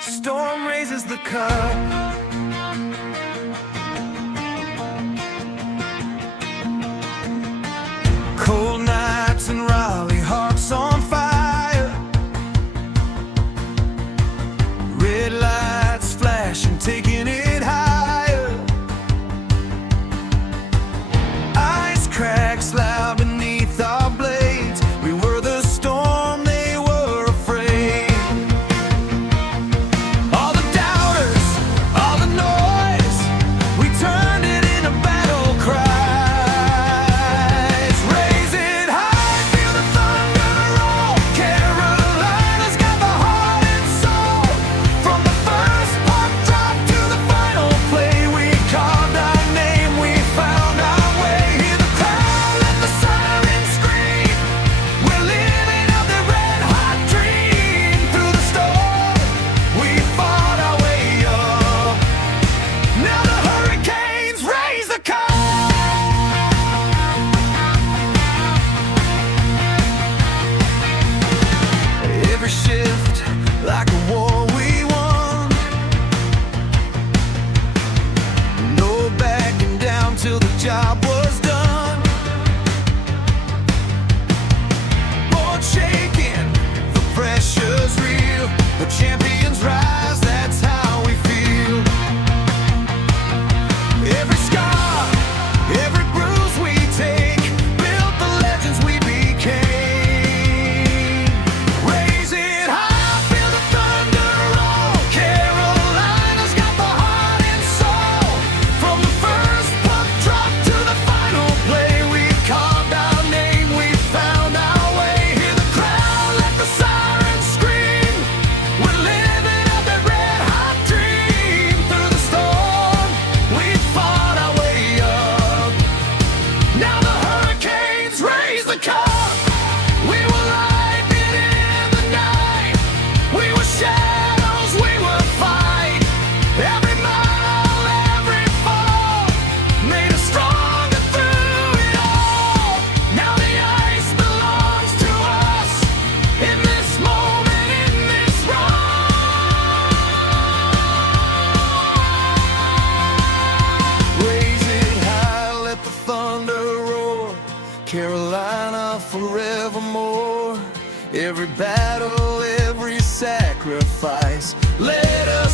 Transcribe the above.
Storm raises the cup. Cold nights in Raleigh, hearts on fire. Red lights flashing, taking it higher. Ice cracks loud beneath our blades. We were the storm, they were afraid. All the doubters, all the noise, we turned it into battle cries. Raise it high, feel the thunder roll. Carolina's got the heart and soul. From the first puck drop to the final play, we carved our name, we found our way. Hear the crowd, let the sirens scream. We're living out that red hot dream. Through the storm, we fought our way up. Now the hurricanes raise the cup. Every shift like a war we won. No backing down till the job was done. Board shaking, the pressure's real. The champions rise, that's how we feel. Every scar, every bruise we take, built the legends we became. Raise it high, feel the thunder roll. Carolina's got the heart and soul. From the first puck drop to the final play, we carved our name, we found our way. Hear the crowd, let the sirens scream. We're living out that red hot dream. Through the storm, we fought our way up. Now the hurricanes raise the cup. We were lightning in the night. We were shadows, we were fight. Every mile, every fall made us stronger through it all. Now the ice belongs to us. In this moment, in this run. Raise it high, let the thunder roar. Carolina forevermore. Every battle, every sacrifice, let us